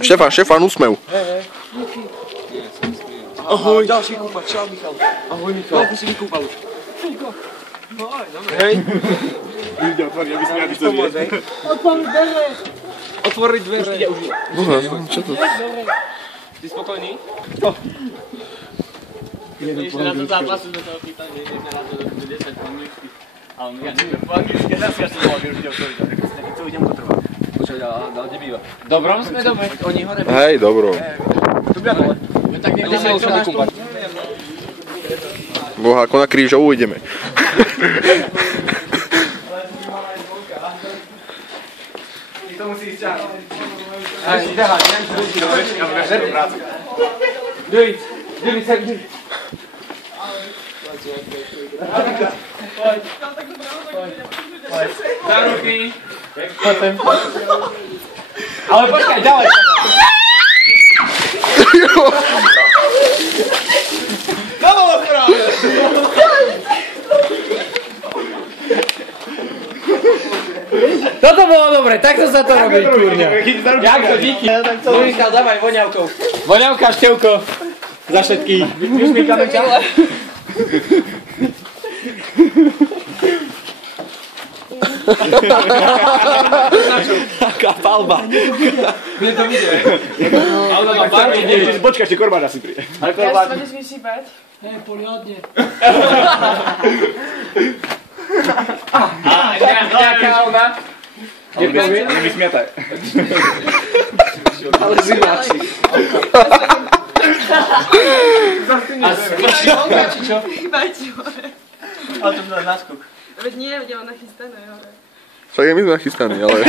Štefan, úsmev. Ahoj. Ďalší kúpať, čau Michal. Ahoj Michal. Ako si vykúpal už? No aj, dobre. Hej. Ľudia otvorí, aby si rádi to vie. Otvoriť dvere. Ide už. Čo to? Si spokojný? Ešte na to zápasu sme sa opýtali, že ideme na to 10 minút. A on ja neviem po anglicky, ja si bol, že už ide otvoriť. To idem potrvať. Počkaj, ale kde býva? Dobrom sme dobre. Oni hore. Hej, dobro. Tu bia dole. Tak niekto sa už vykúpať. Boha, ako na krížovú ideme. To musí ísť ťahať. Aj, ťahať, neviem, čo musí dobre. Ja budem ešte prácu. Dili, sem. Za ruky. Poďme. Ale počkaj, ďalej. To bolo správne. Toto bolo dobre, takto sa to robí, kurňa. Jak to, díky. Michal, dávaj voňavkou. Voňavka, Števko. Za všetkých. Vyšmýkame ťa. Aká palba. Mne to vidie. Ale má barvy, nie. Počkaj, ešte korbáč asi príde. Ale korbáč. Ja si budeš vyšípať. Hej, poliadne. Nejaká ona. Nevysmiataj. Ale zimáči. A sprší vonka, či čo? Chýbajte hore. Ale to bude náskok. Veď nie, veď mám nachystané hore. Však aj my sme nachystaní, ale...